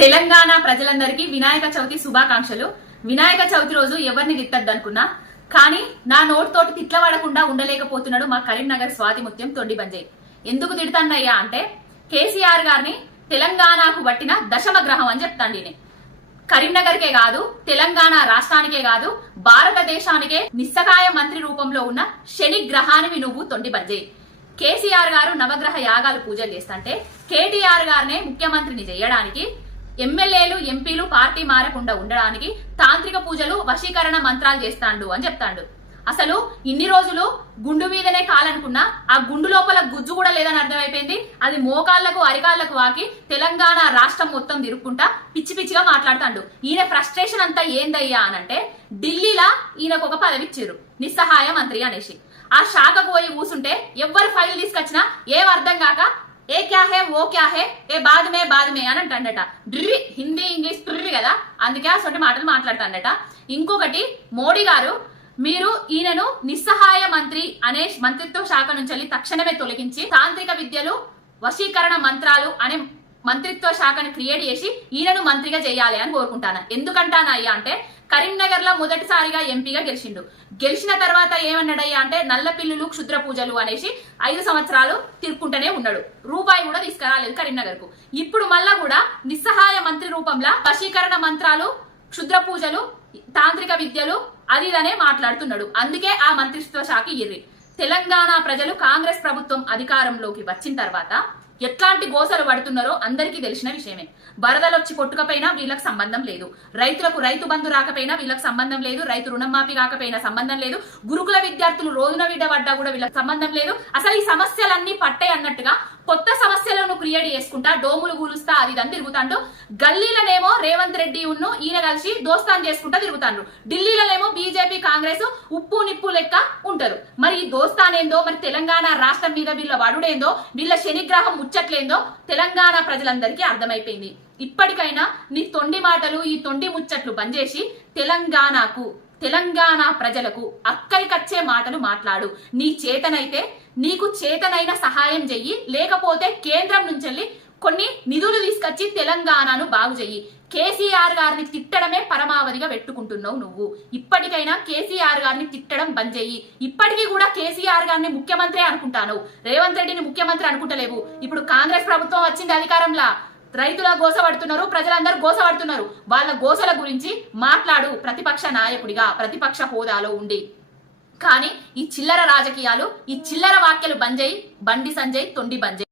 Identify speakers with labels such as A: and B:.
A: తెలంగాణ ప్రజలందరికీ వినాయక చవితి శుభాకాంక్షలు. వినాయక చవితి రోజు ఎవరిని తిట్టద్దు అనుకున్నా కానీ నా నోటితోటి తిట్లవాడకుండా ఉండలేకపోతున్నాడు మా కరీంనగర్ స్వాతి ముత్యం తొండి బంజయ్ ఎందుకు తిడతాన్నయ్యా అంటే కేసీఆర్ గారిని తెలంగాణకు పట్టిన దశమ గ్రహం అని చెప్తాండి ఈయన. కరీంనగర్కే కాదు తెలంగాణ రాష్ట్రానికే కాదు భారతదేశానికే నిస్సకాయ మంత్రి రూపంలో ఉన్న శని గ్రహానివి నువ్వు తొండి బంజయ్ కేసీఆర్ గారు నవగ్రహ యాగాలు పూజలు చేస్తాంటే కేటీఆర్ గారినే ముఖ్యమంత్రిని చేయడానికి ఎమ్మెల్యేలు ఎంపీలు పార్టీ మారకుండా ఉండడానికి తాంత్రిక పూజలు వశీకరణ మంత్రాలు చేస్తాండు అని చెప్తాండు. అసలు ఇన్ని రోజులు గుండు మీదనే కాలనుకున్నా ఆ గుండు లోపల గుజ్జు కూడా లేదని అర్థమైపోయింది. అది మోకాళ్ళకు అరికాళ్ళకు వాకి తెలంగాణ రాష్ట్రం మొత్తం తిరుక్కుంటా పిచ్చి పిచ్చిగా మాట్లాడుతాండు. ఈయన ఫ్రస్ట్రేషన్ అంతా ఏందయ్యా అనంటే ఢిల్లీలా ఈయనకు ఒక పదవి ఇచ్చారు. నిస్సహాయ మంత్రి అనేసి. ఆ శాఖకు పోయి కూసుంటే ఎవ్వరు ఫైల్ తీసుకొచ్చినా ఏం అర్థం కాక ఏ క్యా హే ఓ క్యా హే ఏ బాద్ మే అని అంటాడట డ్రి హిందీ ఇంగ్లీష్ ప్రిర్రి కదా? అందుకే అసలు మాటలు మాట్లాడతాడట ఇంకొకటి మోడీ గారు మీరు ఈయనను నిస్సహాయ మంత్రి అనే మంత్రిత్వ శాఖ నుంచి వెళ్ళి తక్షణమే తొలగించి తాంత్రిక విద్యలు వశీకరణ మంత్రాలు అనే మంత్రిత్వ శాఖను క్రియేట్ చేసి ఈయనను మంత్రిగా చేయాలి అని కోరుకుంటాను. ఎందుకంటానయ్యా అంటే కరీంనగర్లో మొదటిసారిగా ఎంపీగా గెలిచిండు. గెలిచిన తర్వాత ఏమన్నాడయ్యా అంటే నల్ల పిల్లులు క్షుద్ర పూజలు అనేసి ఐదు సంవత్సరాలు తిరుక్కుంటూనే ఉన్నాడు. రూపాయి కూడా తీసుకురాలేదు కరీంనగర్కు ఇప్పుడు మళ్ళా కూడా నిస్సహాయ మంత్రి రూపంలో వశీకరణ మంత్రాలు క్షుద్ర పూజలు తాంత్రిక విద్యలు అది ఇదనే మాట్లాడుతున్నాడు. అందుకే ఆ మంత్రిత్వ శాఖ ఇర్రి. తెలంగాణ ప్రజలు కాంగ్రెస్ ప్రభుత్వం అధికారంలోకి వచ్చిన తర్వాత ఎట్లాంటి గోసలు పడుతున్నారో అందరికీ తెలిసిన విషయమే. వరదలు వచ్చి కొట్టుకపోయినా వీళ్ళకి సంబంధం లేదు. రైతులకు రైతు బంధు రాకపోయినా వీళ్ళకి సంబంధం లేదు. రైతు రుణమాఫీ కాకపోయినా సంబంధం లేదు. గురుకుల విద్యార్థులు రోజున విడ పడ్డా కూడా వీళ్ళకి సంబంధం లేదు. అసలు ఈ సమస్యలన్నీ పట్టాయి అన్నట్టుగా కొత్త సమస్యలను క్రియేట్ చేసుకుంటా డోములు కూలుస్తా అది ఇదని తిరుగుతాండు. గల్లీలనేమో రేవంత్ రెడ్డి ఉన్ను ఈయన కలిసి దోస్తాన్ చేసుకుంటా తిరుగుతాండ్రు ఢిల్లీలోనేమో బీజేపీ కాంగ్రెస్ ఉప్పు నిప్పు లెక్క ఉంటారు. మరి ఈ దోస్తానేందో మరి తెలంగాణ రాష్ట్రం మీద వీళ్ళ వడుడేందో వీళ్ళ శనిగ్రహం ముచ్చట్లేందో తెలంగాణ ప్రజలందరికీ అర్థమైపోయింది. ఇప్పటికైనా నీ తొండి మాటలు ఈ తొండి ముచ్చట్లు బంద్ చేసి తెలంగాణకు తెలంగాణ ప్రజలకు అక్కడికచ్చే మాటలు మాట్లాడు. నీ చేతనైతే నీకు చేతనైన సహాయం చెయ్యి. లేకపోతే కేంద్రం నుంచి కొన్ని నిధులు తీసుకొచ్చి తెలంగాణను బాగు చెయ్యి. కేసీఆర్ గారిని తిట్టడమే పరమావధిగా పెట్టుకుంటున్నావు నువ్వు. ఇప్పటికైనా కేసీఆర్ గారిని తిట్టడం బంద్ చెయ్యి. ఇప్పటికీ కూడా కేసీఆర్ గారిని ముఖ్యమంత్రి అనుకుంటాను రేవంత్ రెడ్డిని ముఖ్యమంత్రి అనుకుంటలేవు. ఇప్పుడు కాంగ్రెస్ ప్రభుత్వం వచ్చింది అధికారంలా. రైతుల గోస పడుతున్నారు ప్రజలందరూ గోస పడుతున్నారు. వాళ్ళ గోసల గురించి మాట్లాడు ప్రతిపక్ష నాయకుడిగా ప్రతిపక్ష హోదాలో ఉండి. కానీ ఈ చిల్లర రాజకీయాలు ఈ చిల్లర వాక్యలు బంజయ్ బండి సంజయ్ తొండి బంజయ్.